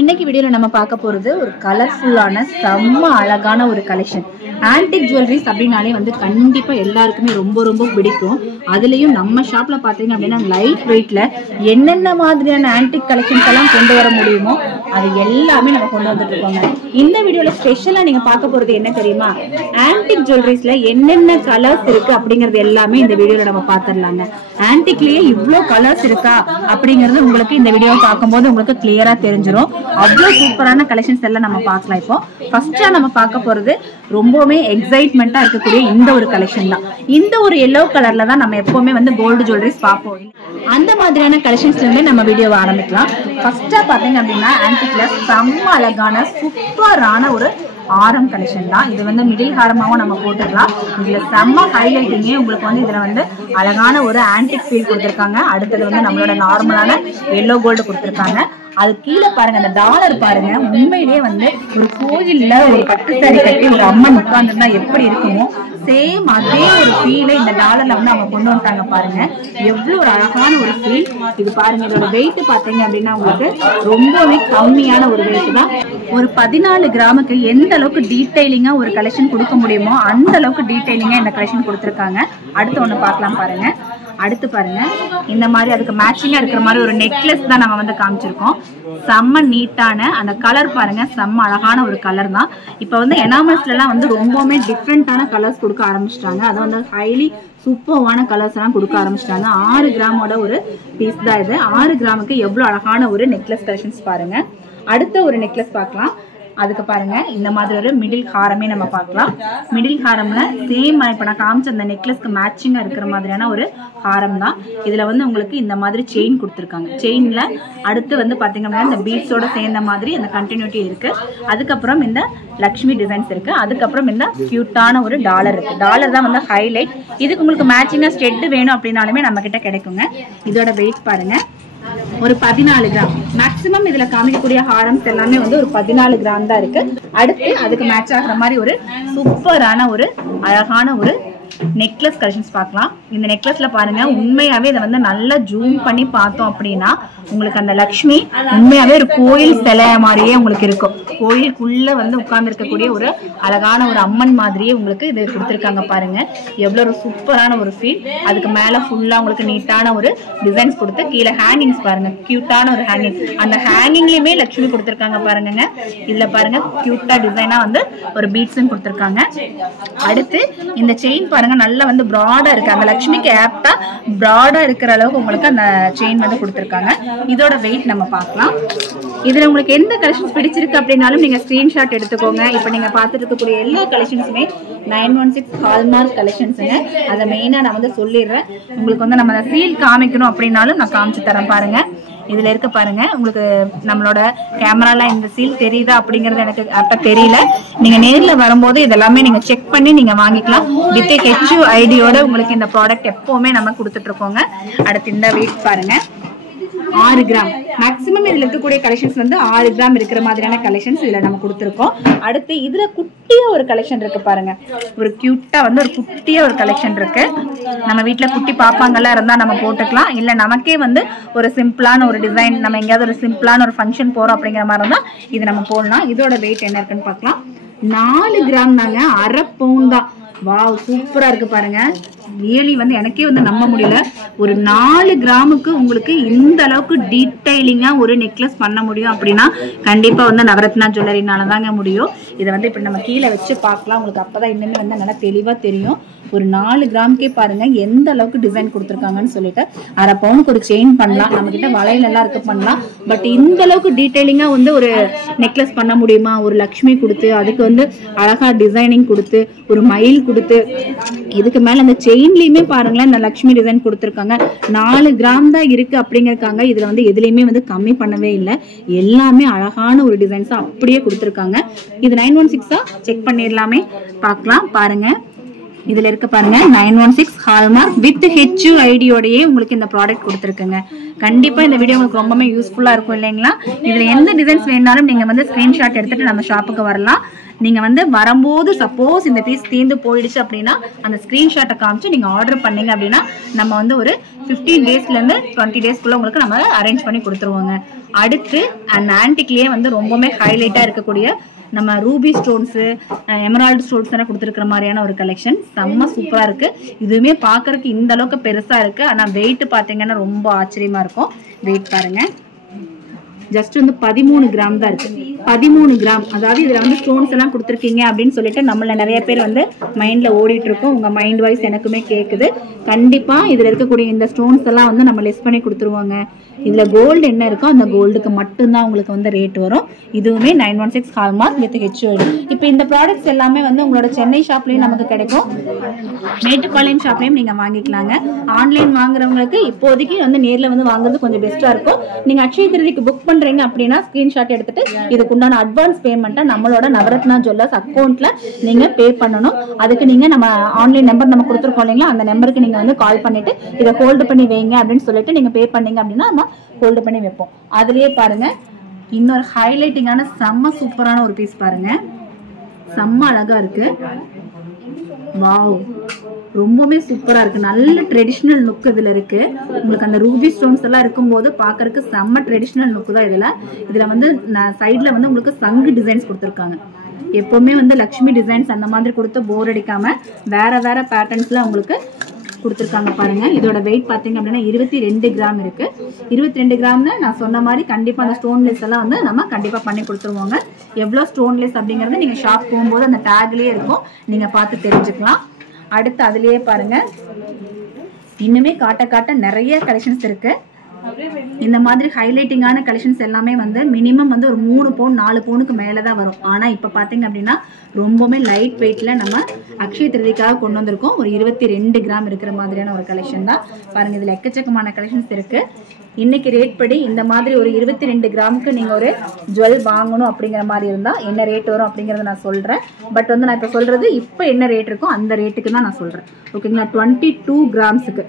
இன்னைக்கு வீடியோல நம்ம பார்க்க போறது ஒரு கலர்ஃபுல்லான செம்ம அழகான ஒரு கலெக்ஷன். ஆன்டிக் ஜுவல்லரிஸ் அப்படினாலே வந்து கண்டிப்பா எல்லாருக்குமே ரொம்ப ரொம்ப பிடிக்கும். அதுலயும் நம்ம ஷாப்ல பாத்தீங்க அப்படின்னா லைட் வெயிட்ல என்னென்ன மாதிரியான ஆன்டிக் கலெக்ஷன்ஸ் எல்லாம் கொண்டு வர முடியுமோ அது எல்லாமே நம்ம கொண்டு வந்துட்டு இருக்கோங்க. இந்த வீடியோல ஸ்பெஷலா நீங்க பார்க்க போறது என்ன தெரியுமா? ஆன்டிக் ஜுவல்லரிஸ்ல என்னென்ன கலர்ஸ் இருக்கு அப்படிங்கறது எல்லாமே இந்த வீடியோல நம்ம பாத்துடலாங்க. ஆன்டிக்லயே இவ்ளோ கலர்ஸ் இருக்கா அப்படிங்கறது உங்களுக்கு இந்த வீடியோ பார்க்கும்போது உங்களுக்கு கிளியரா தெரிஞ்சிடும். அவ்வளோ சூப்பரான கலெக்ஷன்ஸ் எல்லாம் நம்ம பார்க்கலாம். இப்போ ஃபர்ஸ்டா நம்ம பார்க்க போறது ரொம்பவே எக்ஸைட்மெண்டா இருக்கக்கூடிய இந்த ஒரு கலெக்ஷன் தான். இந்த ஒரு எல்லோ கலர்ல தான் நம்ம எப்பவுமே வந்து கோல்டு ஜுவல்லரிஸ் பார்ப்போம். அந்த மாதிரியான கலெக்ஷன்ஸ்ல இருந்து நம்ம வீடியோவை ஆரம்பிக்கலாம். ஃபர்ஸ்டா பாத்தீங்க அப்படின்னா ஆன்டிக்ல செம்ம அழகான சூப்பரான ஒரு ஆரம் கலெக்ஷன் தான். இது வந்து மிடில் ஹாரமாவும் நம்ம போட்டுக்கலாம். இதுல செம்ம ஹைலைட்டிங்கே உங்களுக்கு வந்து இதுல வந்து அழகான ஒரு ஆன்டிக் ஃபீல் கொடுத்துருக்காங்க. அடுத்தது வந்து நம்மளோட நார்மலான எல்லோ கோல்டு கொடுத்துருக்காங்க. அது கீழே பாருங்க, அந்த டாலர் பாருங்க, உண்மையிலேயே வந்து ஒரு கோயில்ல ஒரு பட்டு சாரி கட்டி ஒரு அம்மன் உட்கார்ந்துருந்தா எப்படி இருக்குமோ சேம் அதே ஒரு ஃபீலை இந்த டாலர்ல வந்து அவங்க கொண்டு வந்துட்டாங்க. பாருங்க எவ்வளவு ஒரு அழகான ஒரு ஃபீல். இது பாருங்க, இதோட வெயிட் பாத்தீங்க அப்படின்னா உங்களுக்கு ரொம்பவே கம்மியான ஒரு வெயிட் தான். ஒரு 14 கிராமுக்கு எந்த அளவுக்கு டீடைலிங்கா ஒரு கலெக்ஷன் கொடுக்க முடியுமோ அந்த அளவுக்கு டீடைலிங்கா இந்த கலெக்ஷன் கொடுத்துருக்காங்க. அடுத்து ஒண்ணு பார்க்கலாம் பாருங்க. அடுத்து பாருங்க, இந்த மாதிரி அதுக்கு மேட்சிங்கா இருக்கிற மாதிரி ஒரு நெக்லஸ் தான் நம்ம வந்து காமிச்சிருக்கோம். செம்ம நீட்டான அந்த கலர் பாருங்க, செம்ம அழகான ஒரு கலர் தான். இப்போ வந்து எனாமல்ஸ்ல எல்லாம் வந்து ரொம்பவுமே டிஃப்ரெண்டான கலர்ஸ் கொடுக்க ஆரம்பிச்சிட்டாங்க. அது வந்து ஹைலி சூப்பர்வான கலர்ஸ் எல்லாம் கொடுக்க ஆரம்பிச்சிட்டாங்க. 6 கிராமோட ஒரு பீஸ் தான் இது. 6 கிராமுக்கு எவ்வளவு அழகான ஒரு நெக்லஸ் கலெக்ஷன்ஸ் பாருங்க. அடுத்த ஒரு நெக்லஸ் பார்க்கலாம். அதுக்கு பாருங்க, இந்த மாதிரி ஒரு மிடில் ஹாரமே நம்ம பார்க்கலாம். மிடில் ஹாரம்ல சேம் இப்ப நான் காமிச்ச அந்த நெக்லஸ்க்கு மேட்சிங்கா இருக்கிற மாதிரியான ஒரு ஹாரம் தான். இதுல வந்து உங்களுக்கு இந்த மாதிரி செயின் கொடுத்துருக்காங்க. செயின்ல அடுத்து வந்து பாத்தீங்கன்னா இந்த பீட்ஸோட சேர்ந்த மாதிரி அந்த கண்டினியூட்டி இருக்கு. அதுக்கப்புறம் இந்த லக்ஷ்மி டிசைன்ஸ் இருக்கு. அதுக்கப்புறம் இந்த கியூட்டான ஒரு டாலர் இருக்கு. டாலர் தான் வந்து ஹைலைட். இதுக்கு உங்களுக்கு மேட்சிங்கா ஸ்டெட் வேணும் அப்படின்னாலுமே நம்ம கிட்ட கிடைக்குங்க. இதோட வெயிட் பாருங்க, ஒரு 14 கிராம். மேக்சிமம் இதுல காமிக்கக்கூடிய ஹாரம்ஸ் எல்லாமே வந்து ஒரு 14 கிராம் தான் இருக்கு. அடுத்து அதுக்கு மேட்ச் ஆகிற மாதிரி ஒரு சூப்பரான ஒரு அழகான ஒரு நெக்லஸ் கலெக்ஷன்ஸ் பார்க்கலாம். இந்த நெக்லஸ்ல பாருங்க, உண்மையாவே இதை வந்து நல்லா ஜூம் பண்ணி பார்த்தோம் அப்படின்னா உங்களுக்கு அந்த லக்ஷ்மி உண்மையாவே ஒரு கோயில் சிலை மாதிரியே உங்களுக்கு இருக்கும். கோயிலுக்குள்ள வந்து உட்கார்ந்து இருக்கக்கூடிய ஒரு அழகான ஒரு அம்மன் மாதிரியே உங்களுக்கு இது கொடுத்துருக்காங்க. பாருங்க எவ்வளவு ஒரு சூப்பரான ஒரு ஃபீல். அதுக்கு மேல ஃபுல்லா உங்களுக்கு நீட்டான ஒரு டிசைன்ஸ் கொடுத்து கீழே ஹேங்கிங்ஸ் பாருங்க, கியூட்டான ஒரு ஹேங்கிங். அந்த ஹேங்கிங்லயுமே லக்ஷ்மி கொடுத்துருக்காங்க பாருங்க. இதுல பாருங்க கியூட்டா டிசைனா வந்து ஒரு பீட்ஸும் கொடுத்துருக்காங்க. அடுத்து இந்த செயின் பாருங்க, நல்லா வந்து பிராடா இருக்கு. அந்த லக்ஷ்மிக்கு ஆப்டா பிராடா இருக்கிற அளவுக்கு உங்களுக்கு அந்த செயின் வந்து கொடுத்துருக்காங்க. இதோட வெயிட் நம்ம பார்க்கலாம். இதுல உங்களுக்கு எந்த கலெக்ஷன்ஸ் பிடிச்சிருக்கு அப்படின்னாலும் நீங்க ஸ்கிரீன்ஷாட் எடுத்துக்கோங்க. இப்போ நீங்க பார்த்துட்டு இருக்கக்கூடிய எல்லா கலெக்ஷன்ஸுமே 916 ஹால்மார்க் கலெக்ஷன்ஸுங்க. அதை மெயினா நான் வந்து சொல்லிடுறேன். உங்களுக்கு வந்து நம்ம சீல் காமிக்கணும் அப்படின்னாலும் நான் காமிச்சு தரேன். பாருங்க இதுல இருக்க பாருங்க, உங்களுக்கு நம்மளோட கேமரால இந்த சீல் தெரியுதா அப்படிங்கறது எனக்கு அப்ப தெரியல. நீங்க நேர்ல வரும்போது இதெல்லாமே நீங்க செக் பண்ணி நீங்க வாங்கிக்கலாம். வித் HUID-யோட உங்களுக்கு இந்த ப்ராடக்ட் எப்பவுமே நம்ம கொடுத்துட்டு இருக்கோங்க. அடுத்து இந்த வெயிட் பாருங்க, 6 கிராம். மேக்ஸிமம் இதுல இருக்கக்கூடிய கலெக்ஷன்ஸ் வந்து 6 கிராம் இருக்கிற மாதிரியான கலெக்ஷன்ஸ் இதுல நம்ம கொடுத்துருக்கோம். அடுத்து இதுல குட்டியா ஒரு கலெக்ஷன் இருக்கு பாருங்க. ஒரு கியூட்டா வந்து ஒரு குட்டியா ஒரு கலெக்ஷன் இருக்கு. நம்ம வீட்டுல குட்டி பாப்பாங்கெல்லாம் இருந்தா நம்ம போட்டுக்கலாம். இல்ல நமக்கே வந்து ஒரு சிம்பிளான ஒரு டிசைன், நம்ம எங்கேயாவது ஒரு சிம்பிளான ஒரு ஃபங்க்ஷன் போறோம் அப்படிங்கிற மாதிரி இருந்தா இது நம்ம போடலாம். இதோட வெயிட் என்ன இருக்குன்னு பார்க்கலாம். 4 கிராம் தாங்க, அரை பவுன் தான். வாவ், சூப்பரா இருக்கு பாருங்க. ரியலி வந்து எனக்கே வந்து நம்ப முடியல. ஒரு 4 கிராமுக்கு உங்களுக்கு இந்த அளவுக்கு டீடைலிங்கா ஒரு நெக்லஸ் பண்ண முடியும் அப்படின்னா கண்டிப்பா வந்து நவரத்னா ஜுவல்லரினால தாங்க முடியும். இதை வந்து இப்படி நம்ம கீழே வச்சு பார்க்கலாம். உங்களுக்கு அப்பதான் இன்னுமே வந்து நல்லா தெளிவா தெரியும். ஒரு 4 கிராமுக்கே பாருங்க எந்த அளவுக்கு டிசைன் கொடுத்துருக்காங்கன்னு சொல்லிட்டு. அரை பவுனுக்கு ஒரு செயின் பண்ணலாம், நம்ம கிட்ட வளையல் எல்லாம் இருக்கு பண்ணலாம். பட் இந்த அளவுக்கு டீடைலிங்கா வந்து ஒரு நெக்லஸ் பண்ண முடியுமா? ஒரு லக்ஷ்மி கொடுத்து அதுக்கு வந்து அழகா டிசைனிங் கொடுத்து ஒரு மயில் கொடுத்து இதுக்கு மேல அந்த செயின்லயுமே பாருங்களேன் இந்த லக்ஷ்மி டிசைன் கொடுத்துருக்காங்க. 4 கிராம் தான் இருக்கு அப்படிங்கிறக்காங்க இதுல வந்து எதுலையுமே வந்து கம்மி பண்ணவே இல்லை. எல்லாமே அழகான ஒரு டிசைன்ஸா அப்படியே கொடுத்துருக்காங்க. இது 916 செக் பண்ணிடலாமே, பார்க்கலாம். பாருங்க இதுல இருக்க பாருங்க, 916 ஹால்மார்க் வித் HUID-யோடயே உங்களுக்கு இந்த ப்ராடக்ட் கொடுத்துருக்குங்க. கண்டிப்பா இந்த வீடியோ உங்களுக்கு ரொம்பவே யூஸ்ஃபுல்லா இருக்கும் இல்லைங்களா? இதுல எந்த டிசைன்ஸ் வேணாலும் நீங்க வந்து ஸ்கிரீன்ஷாட் எடுத்துட்டு நம்ம ஷாப்புக்கு வரலாம். நீங்க வந்து வரும்போது சப்போஸ் இந்த பீஸ் தீர்ந்து போயிடுச்சு அப்படின்னா அந்த ஸ்கிரீன்ஷாட்டை காமிச்சு நீங்க ஆர்டர் பண்ணீங்க அப்படின்னா நம்ம வந்து ஒரு 15 டேஸ்ல இருந்து 20 டேஸ்க்குள்ள உங்களுக்கு நம்ம அரேஞ்ச் பண்ணி கொடுத்துருவோங்க. அடுத்து அந்த ஆன்டிக்லயே வந்து ரொம்பவே ஹைலைட்டா இருக்கக்கூடிய நம்ம ரூபி ஸ்டோன்ஸ், எமரால்டு ஸ்டோன்ஸ் எல்லாம் கொடுத்துருக்கிற மாதிரியான ஒரு கலெக்ஷன் செம்ம சூப்பரா இருக்கு. இதுவுமே பாக்குறதுக்கு இந்த அளவுக்கு பெருசா இருக்கு. ஆனா வெயிட் பாத்தீங்கன்னா ரொம்ப ஆச்சரியமா இருக்கும். வெயிட் பாருங்க, ஜஸ்ட் வந்து 13 கிராம் தான் இருக்கு. 13 கிராம். அதாவது இதுல வந்து ஸ்டோன்ஸ் எல்லாம் கொடுத்துருக்கீங்க அப்படின்னு சொல்லிட்டு நம்மள நிறைய பேர் வந்து மைண்ட்ல ஓடிட்டு இருக்கோம். உங்க மைண்ட் வாய்ஸ் எனக்குமே கேக்குது. கண்டிப்பா இதுல இருக்கக்கூடிய இந்த ஸ்டோன்ஸ் எல்லாம் வந்து நம்ம லெஸ் பண்ணி கொடுத்துருவாங்க. இதுல கோல்டு என்ன இருக்கோ அந்த கோல்டுக்கு மட்டும்தான் உங்களுக்கு வந்து ரேட் வரும். இதுவுமே 916 ஹால்மார்க் வித் HOD. இப்போ இந்த ப்ராடக்ட்ஸ் எல்லாமே வந்து உங்களோட சென்னை ஷாப்லயும் நமக்கு கிடைக்கும், மேட்டுப்பாளையம் ஷாப்லயும் நீங்க வாங்கிக்கலாங்க. ஆன்லைன் வாங்குறவங்களுக்கு இப்போதைக்கு வந்து நேர்ல வந்து வாங்குறது கொஞ்சம் பெஸ்டா இருக்கும். நீங்க அக்ஷய திருதிக்கு புக் பண்றீங்க அப்படின்னா ஸ்கிரீன்ஷாட் எடுத்துட்டு இதுக்குண்டான அட்வான்ஸ் பேமெண்ட்டை நம்மளோட நவரத்னா ஜுவல்லர்ஸ் அக்கௌண்ட்ல நீங்க பே பண்ணணும். அதுக்கு நீங்க நம்ம ஆன்லைன் நம்பர் நம்ம கொடுத்துருக்கோம் இல்லைங்களா, அந்த நம்பருக்கு நீங்க வந்து கால் பண்ணிட்டு இதை ஹோல்டு பண்ணி வைங்க அப்படின்னு சொல்லிட்டு நீங்க பே பண்ணீங்க அப்படின்னா நம்ம ஹோல்டு பண்ணி வைப்போம். அதுலயே பாருங்க இன்னொரு ஹைலைட்டிங்கான செம்ம சூப்பரான ஒரு பீஸ் பாருங்க, செம்ம அழகா இருக்கு. வாவ், ரொம்பவே சூப்பரா இருக்கு. நல்ல ட்ரெடிஷ்னல் லுக் இதுல இருக்கு. உங்களுக்கு அந்த ரூபி ஸ்டோன்ஸ் எல்லாம் இருக்கும்போது பாக்குறதுக்கு செம்ம ட்ரெடிஷ்னல் லுக் தான் இதுல வந்து சைட்ல வந்து உங்களுக்கு சங்கு டிசைன்ஸ் கொடுத்துருக்காங்க. எப்பவுமே வந்து லக்ஷ்மி டிசைன்ஸ் அந்த மாதிரி கொடுத்து போர் அடிக்காம வேற வேற பேட்டர்ன்ஸ்ல உங்களுக்கு கொடுத்துருக்காங்க பாருங்க. இதோட வெயிட் பாத்தீங்க அப்படின்னா 22 கிராம் இருக்கு. 22 கிராம்ல நான் சொன்ன மாதிரி கண்டிப்பா அந்த ஸ்டோன்லெஸ் எல்லாம் வந்து நம்ம கண்டிப்பா பண்ணி கொடுத்துருவோங்க. எவ்வளவு ஸ்டோன்லெஸ் அப்படிங்கறது நீங்க ஷாப் போகும்போது அந்த டேக்லயே இருக்கும், நீங்க பார்த்து தெரிஞ்சுக்கலாம். அடுத்து அதுலயே பாருங்க இன்னுமே காட்ட நிறைய கலெக்ஷன்ஸ் இருக்கு. இந்த மாதிரி ஹைலைட்டிங்கான கலெக்ஷன்ஸ் எல்லாமே வந்து மினிமம் வந்து ஒரு 3 பவுன் 4 பவுனுக்கு மேலதான் வரும். ஆனா இப்ப பாத்தீங்க அப்படின்னா ரொம்பவே லைட் வெயிட்ல நம்ம அக்ஷய திருதிக்காக கொண்டு வந்திருக்கோம். ஒரு 22 கிராம் இருக்கிற மாதிரியான ஒரு கலெக்ஷன் தான் பாருங்க. இதுல எக்கச்சக்கமான கலெக்ஷன்ஸ் இருக்கு. இன்னைக்கு ரேட் படி இந்த மாதிரி ஒரு 22 கிராமுக்கு நீங்க ஒரு ஜுவல் வாங்கணும் அப்படிங்கிற மாதிரி இருந்தா என்ன ரேட் வரும் அப்படிங்கறத நான் சொல்றேன். பட் வந்து நான் இப்ப சொல்றது இப்ப என்ன ரேட் இருக்கோ அந்த ரேட்டுக்கு தான் நான் சொல்றேன். ஓகேங்களா? 22 கிராம்ஸுக்கு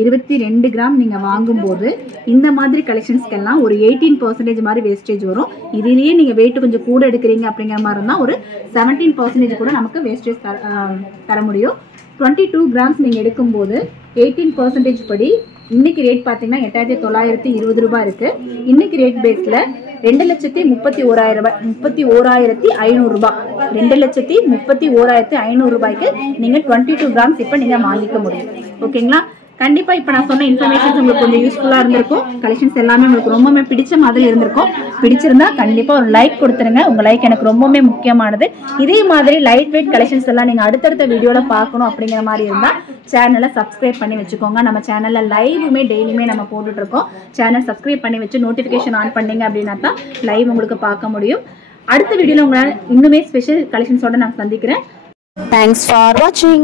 22 கிராம் நீங்க வாங்கும்போது இந்த மாதிரி கலெக்ஷன்ஸ்க்கெல்லாம் ஒரு 18% மாதிரி வேஸ்டேஜ் வரும். இதுலயே நீங்க வெயிட் கொஞ்சம் கூட எடுக்கிறீங்க அப்படிங்கிற மாதிரி இருந்தா ஒரு 17% கூட நமக்கு வேஸ்டேஜ் தர முடியும். 22 கிராம்ஸ் நீங்க எடுக்கும்போது 18% படி இன்னைக்கு ரேட் பாத்தீங்கன்னா 8920 ரூபாய் இருக்கு. இன்னைக்கு ரேட் பேஸ்ல 2,31,500 ரூபாய் 2,31,500 ரூபாய்க்கு நீங்க 22 கிராம்ஸ் இப்ப நீங்க வாங்கிக்க முடியும். ஓகேங்களா? கண்டிப்பா இப்ப நான் சொன்ன இன்ஃபர்மேஷன்ஸ் உங்களுக்கு கொஞ்சம் யூஸ்ஃபுல்லா இருந்திருக்கும். கலெக்ஷன்ஸ் எல்லாமே உங்களுக்கு ரொம்பவே பிடிச்ச மாதிரி இருந்திருக்கும். பிடிச்சிருந்தா கண்டிப்பா ஒரு லைக் கொடுத்துருங்க. உங்க லைக் எனக்கு ரொம்பவே முக்கியமானது. இதே மாதிரி லைட் வெயிட் கலெக்ஷன்ஸ் எல்லாம் நீங்க அடுத்தடுத்த வீடியோல பார்க்கணும் அப்படிங்கிற மாதிரி இருந்தா சேனலை சப்ஸ்கிரைப் பண்ணி வச்சுக்கோங்க. நம்ம சேனல்ல லைவுமே டெய்லியுமே நம்ம போட்டுட்டு இருக்கோம். சேனல் சப்ஸ்கிரைப் பண்ணி வச்சு நோட்டிபிகேஷன் ஆன் பண்ணீங்க அப்படின்னா தான் லைவ் உங்களுக்கு பார்க்க முடியும். அடுத்த வீடியோல உங்களால் இன்னுமே ஸ்பெஷல் கலெக்ஷன்ஸோட நான் சந்திக்கிறேன். Thanks for watching.